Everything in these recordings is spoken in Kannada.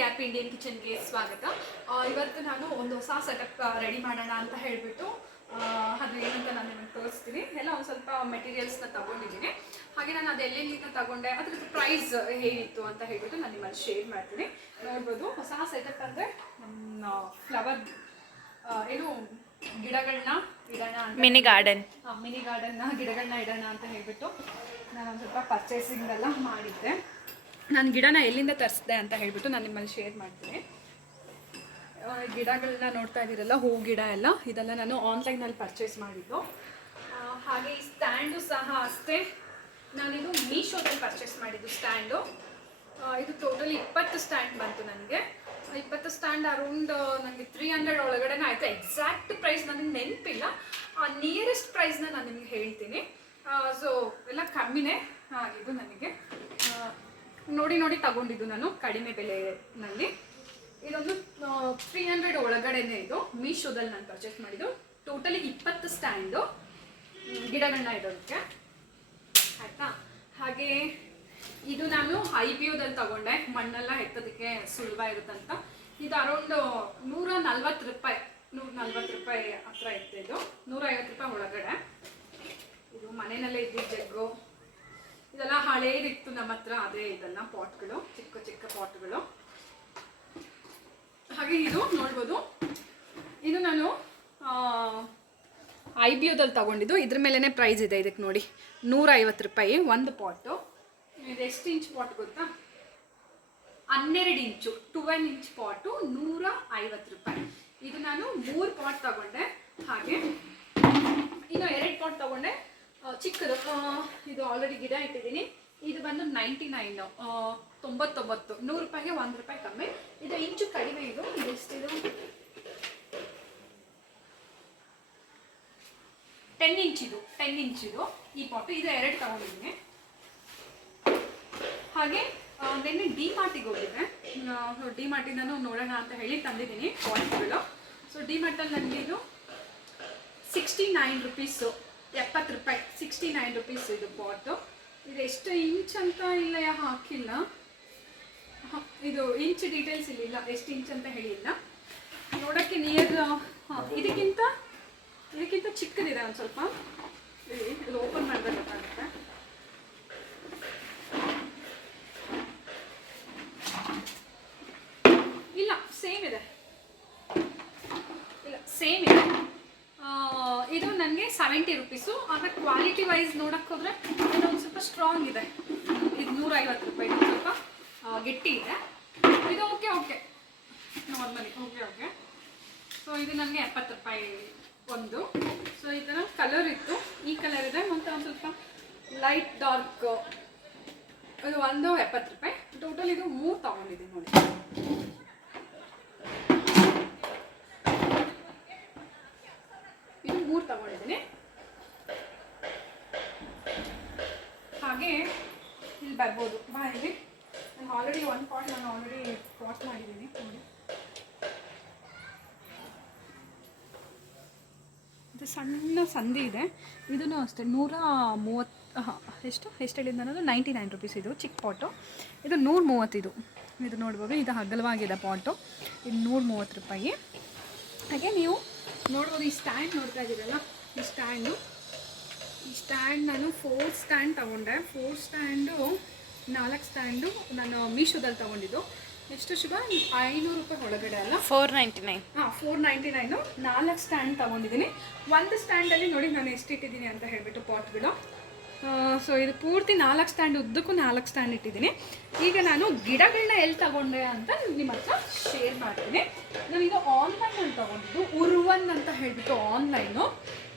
ಹ್ಯಾಪಿ ಇಂಡಿಯನ್ ಕಿಚನ್ಗೆ ಸ್ವಾಗತ. ಇವತ್ತು ನಾನು ಒಂದು ಹೊಸ ಸೆಟಪ್ ರೆಡಿ ಮಾಡೋಣ ಅಂತ ಹೇಳಿಬಿಟ್ಟು ಅದು ಏನಂತ ನಾನು ನಿಮಗೆ ತೋರಿಸ್ತೀನಿ. ಎಲ್ಲ ಒಂದು ಸ್ವಲ್ಪ ಮೆಟೀರಿಯಲ್ಸ್ನ ತಗೊಂಡಿದ್ದೀನಿ. ಹಾಗೆ ನಾನು ಅದು ಎಲ್ಲೆಲ್ಲಿಂದ ತಗೊಂಡೆ, ಅದ್ರದ್ದು ಪ್ರೈಸ್ ಹೇಗಿತ್ತು ಅಂತ ಹೇಳ್ಬಿಟ್ಟು ನಾನು ನಿಮ್ಮಲ್ಲಿ ಶೇರ್ ಮಾಡ್ತೀನಿ. ನೋಡ್ಬೋದು, ಹೊಸ ಸೆಟಪ್ ಅಂದರೆ ನಮ್ಮ ಫ್ಲವರ್ ಏನು ಗಿಡಗಳನ್ನ ಇಡೋಣ ಅಂತ, ಮಿನಿ ಗಾರ್ಡನ್ನ ಗಿಡಗಳನ್ನ ಇಡೋಣ ಅಂತ ಹೇಳ್ಬಿಟ್ಟು ನಾನು ಒಂದು ಸ್ವಲ್ಪ ಪರ್ಚೇಸಿಂಗ್ ಎಲ್ಲ ಮಾಡಿದ್ದೆ. ನಾನು ಗಿಡನ ಎಲ್ಲಿಂದ ತರಿಸಿದೆ ಅಂತ ಹೇಳ್ಬಿಟ್ಟು ನಾನು ನಿಮ್ಮಲ್ಲಿ ಶೇರ್ ಮಾಡ್ತೀನಿ. ಗಿಡಗಳನ್ನ ನೋಡ್ತಾ ಇದ್ದೀರಲ್ಲ, ಹೂ ಗಿಡ ಎಲ್ಲ, ಇದೆಲ್ಲ ನಾನು ಆನ್ಲೈನಲ್ಲಿ ಪರ್ಚೇಸ್ ಮಾಡಿದ್ದು. ಹಾಗೆ ಈ ಸ್ಟ್ಯಾಂಡು ಸಹ ಅಷ್ಟೇ, ನಾನಿದು ಮೀಶೋದಲ್ಲಿ ಪರ್ಚೇಸ್ ಮಾಡಿದ್ದು ಸ್ಟ್ಯಾಂಡು. ಇದು ಟೋಟಲಿ 20 ಸ್ಟ್ಯಾಂಡ್ ಬಂತು ನನಗೆ. 20 ಸ್ಟ್ಯಾಂಡ್ ಅರೌಂಡ್ ನನಗೆ 300 ಒಳಗಡೆನೇ ಆಯಿತು. ಎಕ್ಸಾಕ್ಟ್ ಪ್ರೈಸ್ ನನಗೆ ನೆನಪಿಲ್ಲ, ನಿಯರೆಸ್ಟ್ ಪ್ರೈಸ್ನ ನಾನು ನಿಮಗೆ ಹೇಳ್ತೀನಿ. ಸೊ ಎಲ್ಲ ಕಮ್ಮಿನೇ ಆಗಿದ್ದು ನನಗೆ. ನೋಡಿ ತಗೊಂಡಿದ್ದು ನಾನು ಕಡಿಮೆ ಬೆಲೆನಲ್ಲಿ. ಇದೊಂದು 300 ಒಳಗಡೆನೇ ಇದು ಮೀಶೋದಲ್ಲಿ ನಾನು ಪರ್ಚೇಸ್ ಮಾಡಿದ್ದು. ಟೋಟಲಿ 20 ಸ್ಟ್ಯಾಂಡು ಗಿಡಗಳನ್ನ ಇಡೋದಕ್ಕೆ, ಆಯಿತಾ. ಹಾಗೆ ಇದು ನಾನು ಐಬಿಯೋದಲ್ಲಿ ತಗೊಂಡೆ, ಮಣ್ಣೆಲ್ಲ ಎತ್ತೋದಕ್ಕೆ ಸುಲಭ ಇರುತ್ತಂತ. ಇದು ಅರೌಂಡ್ 140 ರೂಪಾಯಿ, 140 ರೂಪಾಯಿ ಹತ್ರ ಇತ್ತು. ಇದು 150 ರೂಪಾಯಿ ಒಳಗಡೆ. ಇದು ಮನೆಯಲ್ಲೇ ಇದ್ದಿದ್ದ ಜಗ್ಗು, ಇದೆಲ್ಲ ಹಳೇದಿತ್ತು ನಮ್ಮ ಹತ್ರ. ಅದೇ ಇದೆಲ್ಲ ಪಾಟ್ಗಳು, ಚಿಕ್ಕ ಪಾಟ್ಗಳು. ಹಾಗೆ ಇದು ನೋಡ್ಬೋದು, ಇದು ನಾನು ಐಬಿಯೋದಲ್ಲಿ ತಗೊಂಡಿದ್ದು. ಇದ್ರ ಮೇಲೇ ಪ್ರೈಸ್ ಇದೆ ಇದಕ್ಕೆ ನೋಡಿ, 150 ರೂಪಾಯಿ ಒಂದು ಪಾಟು. ಇದು ಎಷ್ಟು ಇಂಚ್ ಪಾಟ್ ಗೊತ್ತಾ? 12 ಇಂಚು, 12 ಇಂಚ್ ಪಾಟು 150 ರೂಪಾಯಿ. ಇದು ನಾನು 3 ಪಾಟ್ ತಗೊಂಡೆ. ಹಾಗೆ ಇನ್ನು 2 ಪಾಟ್ ತಗೊಂಡೆ, ಚಿಕ್ಕದು. ಇದು ಆಲ್ರೆಡಿ ಗಿಡ ಇಟ್ಟಿದ್ದೀನಿ. ಇದು ಬಂದು 99, 100 ರೂಪಾಯಿಗೆ 1 ರೂಪಾಯಿ ಕಮ್ಮಿ. ಇದು ಇಂಚು ಕಡಿಮೆ. ಇದು ಎಷ್ಟಿದು? 10 ಇಂಚ್ ಇದು ಈ ಪಾಟು. ಇದು 2 ತಗೊಂಡಿದ್ದೀನಿ. ಹಾಗೆ ನಿನ್ನೆ ಡಿಮಾರ್ಟಿಗೆ ಹೋಗಿದ್ದೆ. ಡಿಮಾರ್ಟಿಂದನೂ ನೋಡೋಣ ಅಂತ ಹೇಳಿ ತಂದಿದ್ದೀನಿ ಪಾಟ್ಗಳು. ಸೊ ಡಿಮಾರ್ಟಲ್ಲಿ ನನಗೆ ಇದು 69 ರುಪೀಸು, 70 ರೂಪಾಯಿ, 69 ರುಪೀಸ್ ಇದು ಪಾಟು. ಇದು ಎಷ್ಟು ಇಂಚ್ ಅಂತ ಇಲ್ಲ, ಹಾಕಿಲ್ಲ. ಇದು ಇಂಚ್ ಡೀಟೇಲ್ಸ್ ಇಲ್ಲ, ಎಷ್ಟು ಇಂಚ್ ಅಂತ ಹೇಳಿಲ್ಲ. ನೋಡೋಕ್ಕೆ ನಿಯರ್ ಇದಕ್ಕಿಂತ ಚಿಕ್ಕದಿದೆ ಒಂದು ಸ್ವಲ್ಪ. ಇದು ಓಪನ್ ಮಾಡಬೇಕಾಗುತ್ತೆ. ಇಲ್ಲ, ಸೇಮ್ ಇದೆ. ಇದು ನನಗೆ 70 ರುಪೀಸು. ಆದರೆ ಕ್ವಾಲಿಟಿ ವೈಸ್ ನೋಡೋಕ್ಕೆ ಹೋದರೆ ಇದೊಂದು ಸ್ವಲ್ಪ ಸ್ಟ್ರಾಂಗ್ ಇದೆ. ಇದು 150 ರೂಪಾಯಿ, ಸ್ವಲ್ಪ ಗಟ್ಟಿ ಇದೆ. ಇದು ಓಕೆ ನಾರ್ಮಲಿ ಓಕೆ. ಸೊ ಇದು ನನಗೆ 70 ರೂಪಾಯಿ ಒಂದು. ಸೊ ಇದರ ಕಲರ್ ಇತ್ತು, ಈ ಕಲರ್ ಇದೆ, ಮತ್ತು ಒಂದು ಸ್ವಲ್ಪ ಲೈಟ್ ಡಾರ್ಕ್. ಇದು ಒಂದು 70 ರೂಪಾಯಿ. ಟೋಟಲ್ ಇದು 3 ತಗೊಂಡಿದ್ದೀನಿ ನೋಡಿ. ಇದು 3 ತಗೊಂಡಿದ್ದೀನಿ. ಹಾಗೆ ಇಲ್ಲಿ ಬರ್ಬೋದು, ಇಲ್ಲಿ ನಾನು ಆಲ್ರೆಡಿ ಒಂದು ಪಾಟ್ ವಾಶ್ ಮಾಡಿದ್ದೀನಿ ನೋಡಿ. ಇದು ಸಣ್ಣ ಸಂದಿ ಇದೆ. ಇದೂ ಅಷ್ಟೇ 130, ಎಷ್ಟು ಹೇಳಿದ್ದು ಅನ್ನೋದು 99 ರುಪೀಸ್. ಇದು ಚಿಕ್ಕ ಪಾಟು. ಇದು 130. ಇದು ನೋಡ್ಬೋದು, ಇದು ಅಗಲವಾಗಿದೆ ಪಾಟು. ಇದು 130 ರೂಪಾಯಿ. ಹಾಗೆ ನೀವು ನೋಡ್ಬೋದು, ಈ ಸ್ಟ್ಯಾಂಡ್ ನೋಡ್ತಾ ಇದ್ದೀರಲ್ಲ, ಈ ಸ್ಟ್ಯಾಂಡ್ ನಾನು 4 ಸ್ಟ್ಯಾಂಡ್ ತಗೊಂಡೆ. 4 ಸ್ಟ್ಯಾಂಡು, 4 ಸ್ಟ್ಯಾಂಡು ನಾನು ಮೀಶೋದಲ್ಲಿ ತಗೊಂಡಿದ್ದು. ಎಷ್ಟು ಶುಭ? 500 ರೂಪಾಯಿ ಒಳಗಡೆ ಅಲ್ಲ, 499. 499. 4 ಸ್ಟ್ಯಾಂಡ್ ತಗೊಂಡಿದ್ದೀನಿ. ಒಂದು ಸ್ಟ್ಯಾಂಡಲ್ಲಿ ನೋಡಿ ನಾನು ಎಷ್ಟು ಇಟ್ಟಿದ್ದೀನಿ ಅಂತ ಹೇಳ್ಬಿಟ್ಟು ಪಾಟ್ಗಳು. ಸೊ ಇದು ಪೂರ್ತಿ 4 ಸ್ಟ್ಯಾಂಡ್, ಉದ್ದಕ್ಕೂ 4 ಸ್ಟ್ಯಾಂಡ್ ಇಟ್ಟಿದ್ದೀನಿ. ಈಗ ನಾನು ಗಿಡಗಳನ್ನ ಎಲ್ಲಿ ತಗೊಂಡೆ ಅಂತ ನಿಮ್ಮ ಹತ್ರ ಶೇರ್ ಮಾಡ್ತೀನಿ. ನಾನೀಗ ಆನ್ಲೈನಲ್ಲಿ ತಗೊಂಡಿದ್ದು, ಉರ್ವನ್ ಅಂತ ಹೇಳ್ಬಿಟ್ಟು ಆನ್ಲೈನು.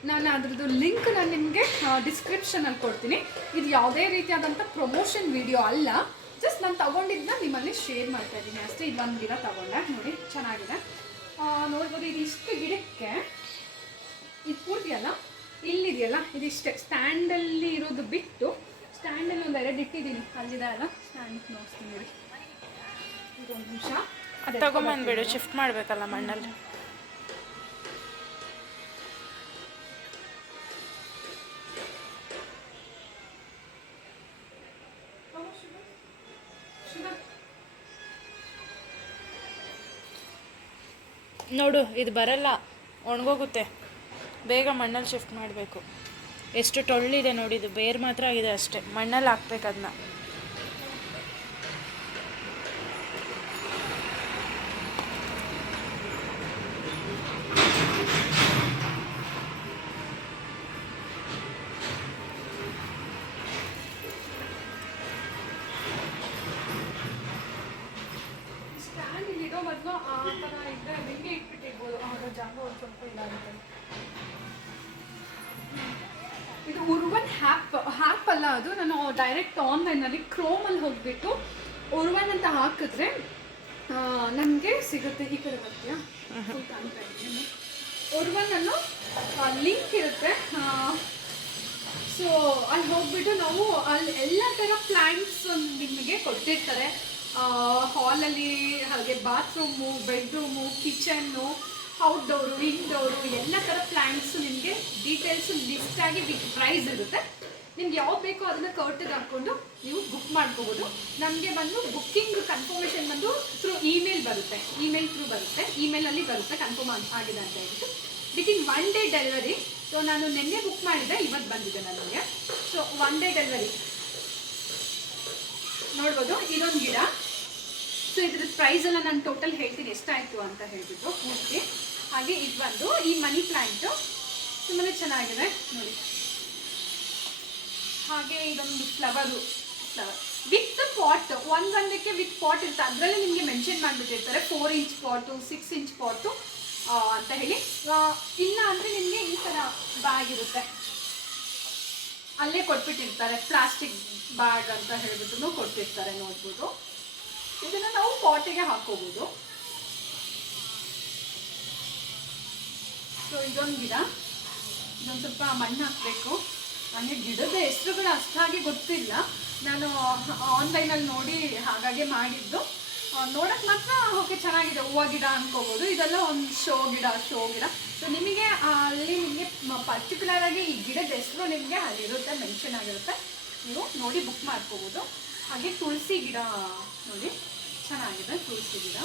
ನಾನು ಅದ್ರದ್ದು ಲಿಂಕ್ ನಾನು ನಿಮಗೆ ಡಿಸ್ಕ್ರಿಪ್ಷನಲ್ಲಿ ಕೊಡ್ತೀನಿ. ಇದು ಯಾವುದೇ ರೀತಿಯಾದಂಥ ಪ್ರಮೋಷನ್ ವಿಡಿಯೋ ಅಲ್ಲ, ಜಸ್ಟ್ ನಾನು ತಗೊಂಡಿದ್ದನ್ನ ನಿಮ್ಮಲ್ಲಿ ಶೇರ್ ಮಾಡ್ತಾ ಇದ್ದೀನಿ ಅಷ್ಟೇ. ಇದು ಒಂದು ಗಿಡ ತಗೊಂಡೆ ನೋಡಿ, ಚೆನ್ನಾಗಿದೆ. ನೋಡ್ಬೋದು, ಇದು ಇಷ್ಟು ಗಿಡಕ್ಕೆ, ಇದು ಪೂರ್ತಿ ಅಲ್ಲ, ಇಲ್ಲಿದೆಯಲ್ಲ ಇದಿಷ್ಟೇ. ಸ್ಟ್ಯಾಂಡಲ್ಲಿ ಇರೋದು ಬಿಟ್ಟು ಸ್ಟ್ಯಾಂಡಲ್ಲಿ ಒಂದು 2 ಇಟ್ಟಿದ್ದೀನಿ. ಅಲ್ಲಿದೆ ಅಲ್ಲ ಸ್ಟ್ಯಾಂಡ್, ನೋಡ್ತೀನಿ ನೋಡಿ. ಇದೊಂದು ನಿಮಿಷ ತಗೊಂಬಂದ್ಬಿಡು, ಶಿಫ್ಟ್ ಮಾಡಬೇಕಲ್ಲ ಮಣ್ಣಲ್ಲಿ. ನೋಡು ಇದು ಬರಲ್ಲ, ಒಣಗೋಗುತ್ತೆ. ಬೇಗ ಮಣ್ಣಲ್ಲಿ ಶಿಫ್ಟ್ ಮಾಡಬೇಕು. ಎಷ್ಟು ಟೊಳ್ಳಿದೆ ನೋಡಿ, ಇದು ಬೇರು ಮಾತ್ರ ಆಗಿದೆ ಅಷ್ಟೇ. ಮಣ್ಣಲ್ಲಿ ಹಾಕ್ಬೇಕು ಅದನ್ನ. ಸ್ಟ್ಯಾಂಡ್ ಇಡೋ ಬದಲು ಆ ಥರ ಇದ್ದರೆ ನಿಮಗೆ ಇಟ್ಬಿಟ್ಟಿರ್ಬೋದು, ಆಗ ಜಾಗ ಒಂದು ಸ್ವಲ್ಪ ಇದಾಗುತ್ತೆ. ಇದು ಉರ್ವನ್ ಹ್ಯಾಪ್ ಅಲ್ಲ, ಅದು ನಾನು ಡೈರೆಕ್ಟ್ ಆನ್ಲೈನಲ್ಲಿ ಕ್ರೋಮಲ್ಲಿ ಹೋಗಿಬಿಟ್ಟು ಉರ್ವನ್ ಅಂತ ಹಾಕಿದ್ರೆ ನನಗೆ ಸಿಗುತ್ತೆ. ಈ ಕಡೆ ಬರ್ತೀಯಾ? ಫುಲ್ ಕಾಣ್ತಾ ಇದ್ದೀನಿ. ಉರ್ವನ್ ಅನ್ನೋ ಲಿಂಕ್ ಇರುತ್ತೆ. ಸೊ ಅಲ್ಲಿ ಹೋಗ್ಬಿಟ್ಟು ನಾವು ಅಲ್ಲಿ ಎಲ್ಲ ಥರ ಪ್ಲ್ಯಾಂಟ್ಸ್ ನಿಮಗೆ ಕೊಟ್ಟಿರ್ತಾರೆ. ಹಾಲಲ್ಲಿ, ಹಾಗೆ bathroom, bedroom, kitchen, outdoor, indoor ಎಲ್ಲ ಥರ ಪ್ಲ್ಯಾಂಟ್ಸು ನಿಮಗೆ ಡೀಟೇಲ್ಸು ಲಿಸ್ಟಾಗಿ ವಿತ್ ಪ್ರೈಸ್ ಇರುತ್ತೆ. ನಿಮ್ಗೆ ಯಾವ್ದು ಬೇಕೋ ಅದನ್ನು ಕರ್ಟಿಗೆ ಹಾಕ್ಕೊಂಡು ನೀವು ಬುಕ್ ಮಾಡ್ಕೋಬೋದು. ನಮಗೆ ಬಂದು ಬುಕ್ಕಿಂಗ್ ಕನ್ಫರ್ಮೇಷನ್ ಬಂದು ಥ್ರೂ ಇಮೇಲ್ ಬರುತ್ತೆ, ಇಮೇಲಲ್ಲಿ ಬರುತ್ತೆ ಕನ್ಫರ್ಮ್ ಆಗಿದೆ ಅಂತ ಹೇಳ್ಬಿಟ್ಟು. Within 1 day delivery. ಸೊ ನಾನು ನಿನ್ನೆ ಬುಕ್ ಮಾಡಿದ್ದೆ, ಇವತ್ತು ಬಂದಿದೆ ನನಗೆ. ಸೊ 1 day ಡೆಲಿವರಿ ನೋಡ್ಬೋದು. ಇದೊಂದು ಗಿಡ. ಸೊ ಇದ್ರ ಪ್ರೈಸೆಲ್ಲ ನಾನು ಟೋಟಲ್ ಹೇಳ್ತೀನಿ ಎಷ್ಟಾಯಿತು ಅಂತ ಹೇಳ್ಬಿಟ್ಟು ಪೂರ್ತಿ. ಹಾಗೆ ಇದು ಬಂದು ಈ ಮನಿ ಪ್ಲ್ಯಾಂಟು ತುಂಬಾ ಚೆನ್ನಾಗಿದೆ ನೋಡಿ. ಹಾಗೆ ಇದೊಂದು ಫ್ಲವರ್ ವಿತ್ ಪಾಟ್, ಒಂದೊಂದಕ್ಕೆ ವಿತ್ ಪಾಟ್ ಇರುತ್ತೆ. ಅದರಲ್ಲಿ ನಿಮಗೆ ಮೆನ್ಷನ್ ಮಾಡಿಬಿಟ್ಟಿರ್ತಾರೆ 4 inch ಪಾಟು, 6 inch ಪಾಟು ಅಂತ ಹೇಳಿ. ಇಲ್ಲ ಅಂದರೆ ನಿಮಗೆ ಈ ಥರ ಬ್ಯಾಗ್ ಇರುತ್ತೆ, ಅಲ್ಲೇ ಕೊಟ್ಬಿಟ್ಟಿರ್ತಾರೆ. ಪ್ಲಾಸ್ಟಿಕ್ ಬ್ಯಾಗ್ ಅಂತ ಹೇಳ್ಬಿಟ್ಟು ಕೊಟ್ಟಿರ್ತಾರೆ, ನೋಡ್ಬೋದು. ಇದನ್ನು ನಾವು ಪಾಟಿಗೆ ಹಾಕೋಬೋದು. ಸೊ ಇದೊಂದು ಗಿಡ, ಇದೊಂದು ಸ್ವಲ್ಪ ಮಣ್ಣು ಹಾಕಬೇಕು. ನನಗೆ ಗಿಡದ ಹೆಸರುಗಳು ಅಷ್ಟಾಗಿ ಗೊತ್ತಿಲ್ಲ, ನಾನು ಆನ್ಲೈನಲ್ಲಿ ನೋಡಿ ಹಾಗಾಗಿ ಮಾಡಿದ್ದು. ನೋಡೋಕ್ಕೆ ಮಾತ್ರ ಓಕೆ ಚೆನ್ನಾಗಿದೆ, ಹೂವು ಗಿಡ ಅನ್ಕೋಬೋದು. ಇದೆಲ್ಲ ಒಂದು ಶೋ ಗಿಡ. ಸೊ ನಿಮಗೆ ಅಲ್ಲಿ ನಿಮಗೆ ಪರ್ಟಿಕ್ಯುಲರಾಗಿ ಈ ಗಿಡದ ಹೆಸರು ನಿಮಗೆ ಅಲ್ಲಿರುತ್ತೆ, ಮೆನ್ಷನ್ ಆಗಿರುತ್ತೆ. ನೀವು ನೋಡಿ ಬುಕ್ ಮಾಡ್ಕೋಬೋದು. ಹಾಗೆ ತುಳಸಿ ಗಿಡ ನೋಡಿ, ಚೆನ್ನಾಗಿದೆ ತುಳಸಿ ಗಿಡ.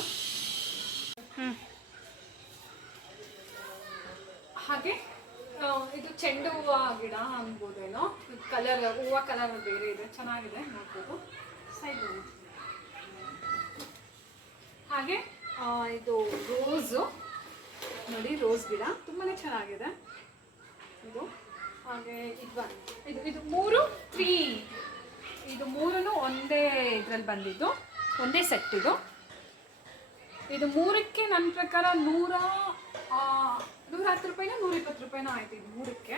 ಹಾಗೆ ಇದು ಚೆಂಡು ಹೂವು ಗಿಡ ಅನ್ಬೋದೇನೋ. ಇದು ಕಲರ್, ಹೂವು ಕಲರ್ ಬೇರೆ ಇದೆ, ಚೆನ್ನಾಗಿದೆ ನೋಡ್ಬೋದು. ಸೈಡ್ ಹಾಗೆ ಇದು ರೋಸು ನೋಡಿ, ರೋಸ್ ಗಿಡ ತುಂಬಾ ಚೆನ್ನಾಗಿದೆ ಇದು. ಹಾಗೆ ಇದು ಮೂರೂ ಒಂದೇ ಇದರಲ್ಲಿ ಬಂದಿದ್ದು, ಒಂದೇ ಸೆಟ್ ಇದು. ಇದು ಮೂರಕ್ಕೆ ನನ್ನ ಪ್ರಕಾರ 110 ರೂಪಾಯಿನ 120 ರೂಪಾಯಿನೋ ಆಯ್ತು ಇದು ಮೂರಕ್ಕೆ.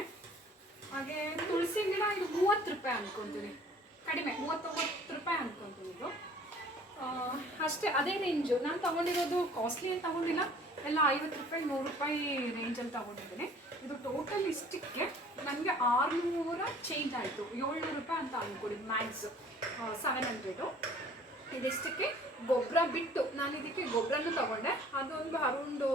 ಹಾಗೆ ತುಳಸಿ ಗಿಡ ಇದು 30 ರೂಪಾಯಿ ಅಂದ್ಕೊತೀನಿ, ಕಡಿಮೆ 39 ರೂಪಾಯಿ ಅಂದ್ಕೊತೀನಿ ಇದು. ಅಷ್ಟೇ, ಅದೇ ರೇಂಜು. ನಾನು ತೊಗೊಂಡಿರೋದು ಕಾಸ್ಟ್ಲಿ ಅಂತ ತೊಗೊಂಡಿಲ್ಲ, ಎಲ್ಲ 50 ರೂಪಾಯಿ 100 ರೂಪಾಯಿ ರೇಂಜಲ್ಲಿ ತೊಗೊಂಡಿದ್ದೀನಿ. ಇದು ಟೋಟಲ್ ಇಷ್ಟಕ್ಕೆ ನನಗೆ 600 ಚೇಂಜ್ ಆಯಿತು, 700 ರೂಪಾಯಿ ಅಂತ ಅಂದ್ಕೊಡಿ ಮ್ಯಾಕ್ಸ್. 700 ಇದಿಷ್ಟಕ್ಕೆ. ಗೊಬ್ಬರ ಬಿಟ್ಟು ನಾನು ಇದಕ್ಕೆ ಗೊಬ್ಬರನೂ ತೊಗೊಂಡೆ, ಅದೊಂದು ಅರೌಂಡು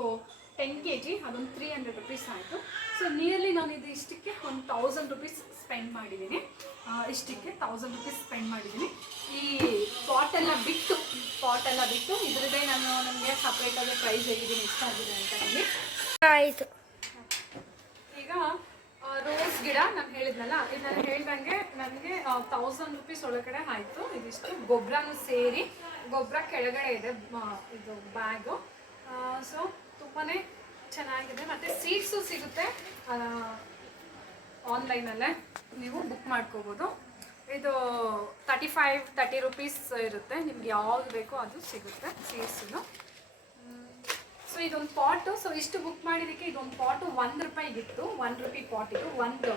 10 kg, ಅದೊಂದು 300 rupees ಆಯಿತು. ಸೊ ನಿಯರ್ಲಿ ನಾನು ಇದು ಇಷ್ಟಕ್ಕೆ ಒಂದು 1000 rupees ಸ್ಪೆಂಡ್ ಮಾಡಿದ್ದೀನಿ. ಇಷ್ಟಕ್ಕೆ 1000 rupees ಸ್ಪೆಂಡ್ ಮಾಡಿದ್ದೀನಿ. ಈ ಪಾಟೆಲ್ಲ ಬಿಟ್ಟು ಇದರದೇ ನಾನು ನಮಗೆ ಸಪ್ರೇಟಾಗಿ ಪ್ರೈಸ್ ಹೇಳಿದ್ದೀನಿ ಎಷ್ಟಾಗಿದೆ ಅಂತ ಹೇಳಿ. ಆಯಿತು. ಈಗ ರೋಸ್ ಗಿಡ ನಾನು ಹೇಳಿದ್ನಲ್ಲ, ಇದು ನಾನು ಹೇಳ್ದಂಗೆ ನನಗೆ 1000 rupees ಒಳಗಡೆ ಆಯಿತು. ಇದಿಷ್ಟು ಗೊಬ್ಬರನೂ ಸೇರಿ, ಗೊಬ್ಬರ ಕೆಳಗಡೆ ಇದೆ ಇದು ಬ್ಯಾಗು. ಸೊ ತುಂಬಾ ಚೆನ್ನಾಗಿದೆ. ಮತ್ತು ಸೀಡ್ಸು ಸಿಗುತ್ತೆ ಆನ್ಲೈನಲ್ಲೇ, ನೀವು ಬುಕ್ ಮಾಡ್ಕೋಬೋದು. ಇದು 30 rupees ಇರುತ್ತೆ, ನಿಮ್ಗೆ ಯಾವ್ದು ಬೇಕೋ ಅದು ಸಿಗುತ್ತೆ ಸೀಡ್ಸು. ಸೊ ಇದೊಂದು ಪಾಟು. ಸೊ ಇಷ್ಟು ಬುಕ್ ಮಾಡಿದ್ದಕ್ಕೆ ಇದೊಂದು ಪಾಟು 1 ರೂಪಾಯಿಗಿತ್ತು, 1 ರೂಪಾಯಿ ಪಾಟ್ ಇದು. ಒಂದು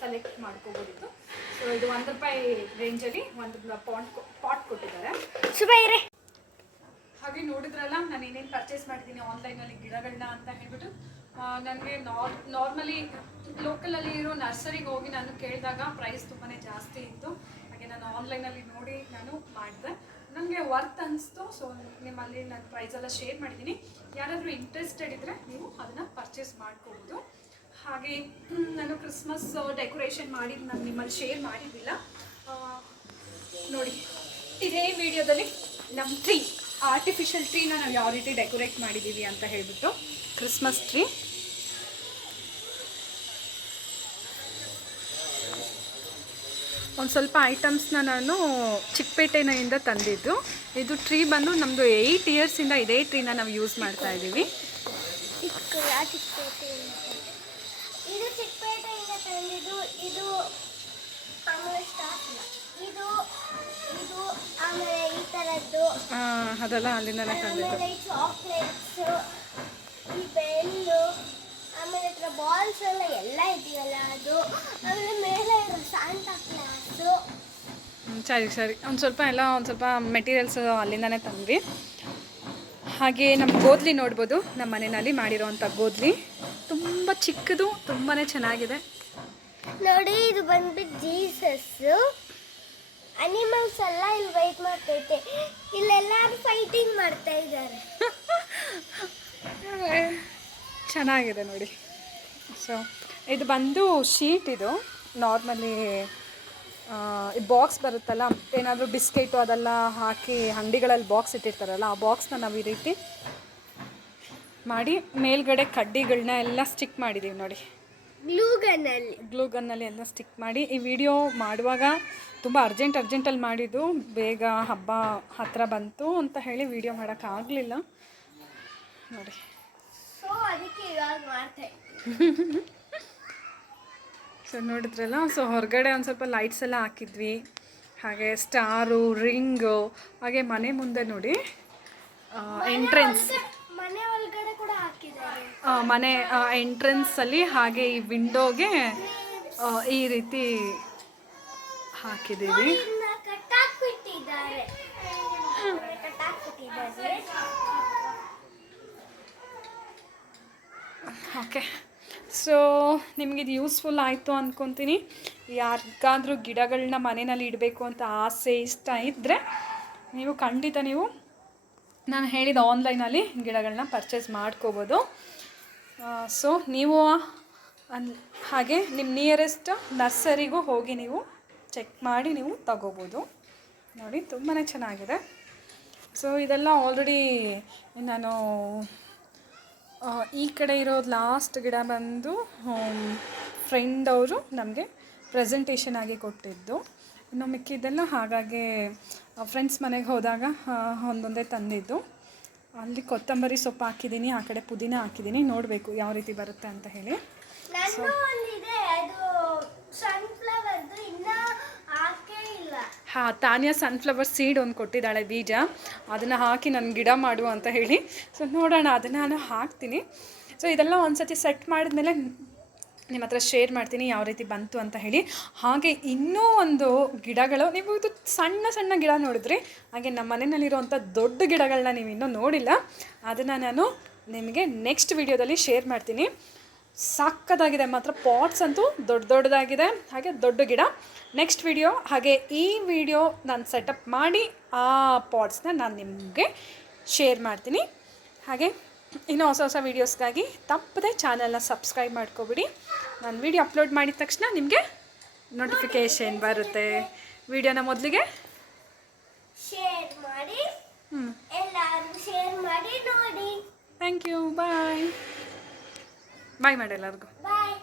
ಸೆಲೆಕ್ಟ್ ಮಾಡ್ಕೋಬೋದಿತ್ತು. ಸೊ ಇದು 1 ರೂಪಾಯಿ ರೇಂಜಲ್ಲಿ ಒಂದು ಪಾಟ್ ಕೊಟ್ಟಿದ್ದಾರೆ. ಹಾಗೆ ನೋಡಿದ್ರಲ್ಲ ನಾನು ಏನೇನು ಪರ್ಚೇಸ್ ಮಾಡಿದ್ದೀನಿ ಆನ್ಲೈನಲ್ಲಿ ಗಿಡಗಳನ್ನ ಅಂತ ಹೇಳ್ಬಿಟ್ಟು. ನನಗೆ ನಾರ್ಮಲಿ ಲೋಕಲಲ್ಲಿ ಇರೋ ನರ್ಸರಿಗೆ ಹೋಗಿ ನಾನು ಕೇಳಿದಾಗ ಪ್ರೈಸ್ ತುಂಬಾ ಜಾಸ್ತಿ ಇತ್ತು. ಹಾಗೆ ನಾನು ಆನ್ಲೈನಲ್ಲಿ ನೋಡಿ ನಾನು ಮಾಡಿದೆ, ನನಗೆ ವರ್ತ್ ಅನಿಸ್ತು. ಸೊ ನಿಮ್ಮಲ್ಲಿ ನಾನು ಪ್ರೈಸೆಲ್ಲ ಶೇರ್ ಮಾಡಿದ್ದೀನಿ. ಯಾರಾದರೂ ಇಂಟ್ರೆಸ್ಟೆಡ್ ಇದ್ದರೆ ನೀವು ಅದನ್ನು ಪರ್ಚೇಸ್ ಮಾಡ್ಕೋಬೋದು. ಹಾಗೆ ನಾನು ಕ್ರಿಸ್ಮಸ್ ಡೆಕೋರೇಷನ್ ಮಾಡಿದ್ದು ನಾನು ನಿಮ್ಮಲ್ಲಿ ಶೇರ್ ಮಾಡಿದ್ದಿಲ್ಲ ನೋಡಿ. ಇದೇ ವಿಡಿಯೋದಲ್ಲಿ ನಮ್ಮ ಟ್ರೀ ಆರ್ಟಿಫಿಷಿಯಲ್ ಟ್ರೀನ ನಾವು ಯಾವ ರೀತಿ ಡೆಕೋರೇಟ್ ಮಾಡಿದ್ದೀವಿ ಅಂತ ಹೇಳ್ಬಿಟ್ಟು ಕ್ರಿಸ್ಮಸ್ ಟ್ರೀ. ಒಂದು ಸ್ವಲ್ಪ ಐಟಮ್ಸ್ನ ನಾನು ಚಿಕ್ಕಪೇಟೆಯಿಂದ ತಂದಿದ್ದು. ಇದು ಟ್ರೀ ಬಂದು ನಮ್ಮದು 8 ಇಯರ್ಸಿಂದ ಇದೇ ಟ್ರೀನ ನಾವು ಯೂಸ್ ಮಾಡ್ತಾ ಇದ್ದೀವಿ. ಇದು ಚಿಕ್ಕಪೇಟೆಯಿಂದ ತಂದಿದ್ದು. ಇದು ಆಮೇಲೆ ಇದು ಇದು ಆಮೇಲೆ ಈ ಥರದ್ದು ಅದೆಲ್ಲ ಅಲ್ಲಿಂದಲೇ ತಂದಿದ್ದು. ಆಮೇಲೆ ಚಾಕ್ಲೇಟ್ಸು, ಈ ಬೆಲ್ಲು, ಆಮೇಲೆ ಹತ್ರ ಬಾಲ್ಸ್ ಎಲ್ಲ ಇದೆಯಲ್ಲ ಅದು, ಆಮೇಲೆ ಮೇಲೆ ಸಾಂತಾ ಕ್ಲಾಸು. ಸರಿ ಒಂದು ಸ್ವಲ್ಪ ಮೆಟೀರಿಯಲ್ಸ್ ಅಲ್ಲಿಂದನೇ ತಂದ್ವಿ. ಹಾಗೆ ನಮ್ಮ ಗೋದ್ಲಿ ನೋಡ್ಬೋದು, ನಮ್ಮ ಮನೆಯಲ್ಲಿ ಮಾಡಿರೋವಂಥ ಗೋದ್ಲಿ ತುಂಬ ಚಿಕ್ಕದು, ತುಂಬಾ ಚೆನ್ನಾಗಿದೆ ನೋಡಿ. ಇದು ಬಂದ್ಬಿಟ್ಟು ಜೀಸಸ್ಸು. ಅನಿಮಲ್ಸ್ ಎಲ್ಲ ಇಲ್ಲಿ ವೆಯ್ಟ್ ಮಾಡ್ತೈತೆ. ಇಲ್ಲೆಲ್ಲರೂ ಫೈಟಿಂಗ್ ಮಾಡ್ತಾ ಇದ್ದಾರೆ. ಚೆನ್ನಾಗಿದೆ ನೋಡಿ. ಸೊ ಇದು ಬಂದು ಶೀಟ್. ಇದು ನಾರ್ಮಲಿ ಈ ಬಾಕ್ಸ್ ಬರುತ್ತಲ್ಲ, ಏನಾದರೂ ಬಿಸ್ಕೆಟು ಅದೆಲ್ಲ ಹಾಕಿ ಅಂಗಡಿಗಳಲ್ಲಿ ಬಾಕ್ಸ್ ಇಟ್ಟಿರ್ತಾರಲ್ಲ, ಆ ಬಾಕ್ಸ್ನ ನಾವು ಈ ರೀತಿ ಮಾಡಿ ಮೇಲ್ಗಡೆ ಕಡ್ಡಿಗಳನ್ನ ಎಲ್ಲ ಸ್ಟಿಕ್ ಮಾಡಿದ್ದೀವಿ ನೋಡಿ. ಗ್ಲೂ ಗನ್ನಲ್ಲಿ ಎಲ್ಲ ಸ್ಟಿಕ್ ಮಾಡಿ. ಈ ವಿಡಿಯೋ ಮಾಡುವಾಗ ತುಂಬ ಅರ್ಜೆಂಟಲ್ಲಿ ಮಾಡಿದ್ದು, ಬೇಗ ಹಬ್ಬ ಹತ್ತಿರ ಬಂತು ಅಂತ ಹೇಳಿ ವಿಡಿಯೋ ಮಾಡೋಕ್ಕಾಗಲಿಲ್ಲ ನೋಡಿ. ಸೊ ಅದಕ್ಕೆ ಇವಾಗ ಮಾಡ್ತಾ ಸೊ ನೋಡಿದ್ರಲ್ಲ. ಸೊ ಹೊರಗಡೆ ಒಂದು ಸ್ವಲ್ಪ ಲೈಟ್ಸ್ ಎಲ್ಲ ಹಾಕಿದ್ವಿ, ಹಾಗೆ ಸ್ಟಾರು, ರಿಂಗು, ಹಾಗೆ ಮನೆ ಮುಂದೆ ನೋಡಿ ಎಂಟ್ರೆನ್ಸ್, ಮನೆ ಒಳಗಡೆ ಕೂಡ ಹಾಕಿದ್ದಾರೆ. ಮನೆ ಎಂಟ್ರೆನ್ಸಲ್ಲಿ ಹಾಗೆ ಈ ವಿಂಡೋಗೆ ಈ ರೀತಿ ಹಾಕಿದ್ದೀವಿ. ಕಟ್ಟಾಕ್ಬಿಟ್ಟಿದ್ದಾರೆ. ಓಕೆ. ಸೊ ನಿಮಗಿದು ಯೂಸ್ಫುಲ್ ಆಯಿತು ಅಂದ್ಕೊತೀನಿ. ಯಾರಿಗಾದ್ರೂ ಗಿಡಗಳನ್ನ ಮನೆಯಲ್ಲಿ ಇಡಬೇಕು ಅಂತ ಆಸೆ ಇಷ್ಟ ಇದ್ದರೆ ಖಂಡಿತ ನೀವು ನಾನು ಹೇಳಿದ ಆನ್ಲೈನಲ್ಲಿ ಗಿಡಗಳನ್ನ ಪರ್ಚೇಸ್ ಮಾಡ್ಕೋಬೋದು. ಸೊ ನೀವು ಹಾಗೆ ನಿಮ್ಮ ನಿಯರೆಸ್ಟ್ ನರ್ಸರಿಗೂ ಹೋಗಿ ನೀವು ಚೆಕ್ ಮಾಡಿ ನೀವು ತಗೋಬೋದು ನೋಡಿ. ತುಂಬಾ ಚೆನ್ನಾಗಿದೆ. ಸೊ ಇದೆಲ್ಲ ಆಲ್ರೆಡಿ ನಾನು ಈ ಕಡೆ ಇರೋದು ಲಾಸ್ಟ್ ಗಿಡ ಬಂದು ಫ್ರೆಂಡ್ ಅವರು ನಮಗೆ ಪ್ರೆಸೆಂಟೇಷನ್ ಆಗಿ ಕೊಟ್ಟಿದ್ದು. ಇನ್ನು ಮಿಕ್ಕಿದ್ದೆಲ್ಲ ಹಾಗಾಗಿ ಫ್ರೆಂಡ್ಸ್ ಮನೆಗೆ ಹೋದಾಗ ಒಂದೊಂದೇ ತಂದಿದ್ದು. ಅಲ್ಲಿ ಕೊತ್ತಂಬರಿ ಸೊಪ್ಪು ಹಾಕಿದ್ದೀನಿ, ಆ ಕಡೆ ಪುದೀನ ಹಾಕಿದ್ದೀನಿ. ನೋಡಬೇಕು ಯಾವ ರೀತಿ ಬರುತ್ತೆ ಅಂತ ಹೇಳಿ. ಹಾಂ, ತಾನ್ಯ ಸನ್ಫ್ಲವರ್ ಸೀಡ್ ಒಂದು ಕೊಟ್ಟಿದ್ದಾಳೆ ಬೀಜ, ಅದನ್ನು ಹಾಕಿ ನಾನು ಗಿಡ ಮಾಡುವ ಅಂತ ಹೇಳಿ. ಸೊ ನೋಡೋಣ, ಅದನ್ನು ನಾನು ಹಾಕ್ತೀನಿ. ಸೊ ಇದೆಲ್ಲ ಒಂದು ಸತಿ ಸೆಟ್ ಮಾಡಿದ್ಮೇಲೆ ನಿಮ್ಮ ಹತ್ರ ಶೇರ್ ಮಾಡ್ತೀನಿ ಯಾವ ರೀತಿ ಬಂತು ಅಂತ ಹೇಳಿ. ಹಾಗೆ ಇನ್ನೂ ಒಂದು ಗಿಡಗಳು, ನೀವು ಇದು ಸಣ್ಣ ಸಣ್ಣ ಗಿಡ ನೋಡಿದ್ರಿ, ಹಾಗೆ ನಮ್ಮ ಮನೆಯಲ್ಲಿರುವಂಥ ದೊಡ್ಡ ಗಿಡಗಳನ್ನ ನೀವು ಇನ್ನೂ ನೋಡಿಲ್ಲ. ಅದನ್ನು ನಾನು ನಿಮಗೆ ನೆಕ್ಸ್ಟ್ ವಿಡಿಯೋದಲ್ಲಿ ಶೇರ್ ಮಾಡ್ತೀನಿ. ಸಾಕದಾಗಿದೆ ಮಾತ್ರ. ಪಾಟ್ಸ್ ಅಂತೂ ದೊಡ್ಡದಾಗಿದೆ, ಹಾಗೆ ದೊಡ್ಡ ಗಿಡ. ನೆಕ್ಸ್ಟ್ ವಿಡಿಯೋ ಹಾಗೆ ಈ ವಿಡಿಯೋ ನಾನು ಸೆಟಪ್ ಮಾಡಿ ಆ ಪಾಟ್ಸ್ನ ನಾನು ನಿಮಗೆ ಶೇರ್ ಮಾಡ್ತೀನಿ. ಹಾಗೆ ಇನ್ನೂ ಹೊಸ ವೀಡಿಯೋಸ್ಗಾಗಿ ತಪ್ಪದೆ ಚಾನಲ್ನ ಸಬ್ಸ್ಕ್ರೈಬ್ ಮಾಡ್ಕೊಬಿಡಿ. ನಾನು ವಿಡಿಯೋ ಅಪ್ಲೋಡ್ ಮಾಡಿದ ತಕ್ಷಣ ನಿಮಗೆ ನೋಟಿಫಿಕೇಷನ್ ಬರುತ್ತೆ. ವಿಡಿಯೋನ ಮೊದಲಿಗೆ ಶೇರ್ ಮಾಡಿ, ಎಲ್ಲರೂ ಶೇರ್ ಮಾಡಿ ನೋಡಿ. Thank you. ಬಾಯ್ ಮಾಡಿ ಎಲ್ಲರಿಗೂ. ಬಾಯ್.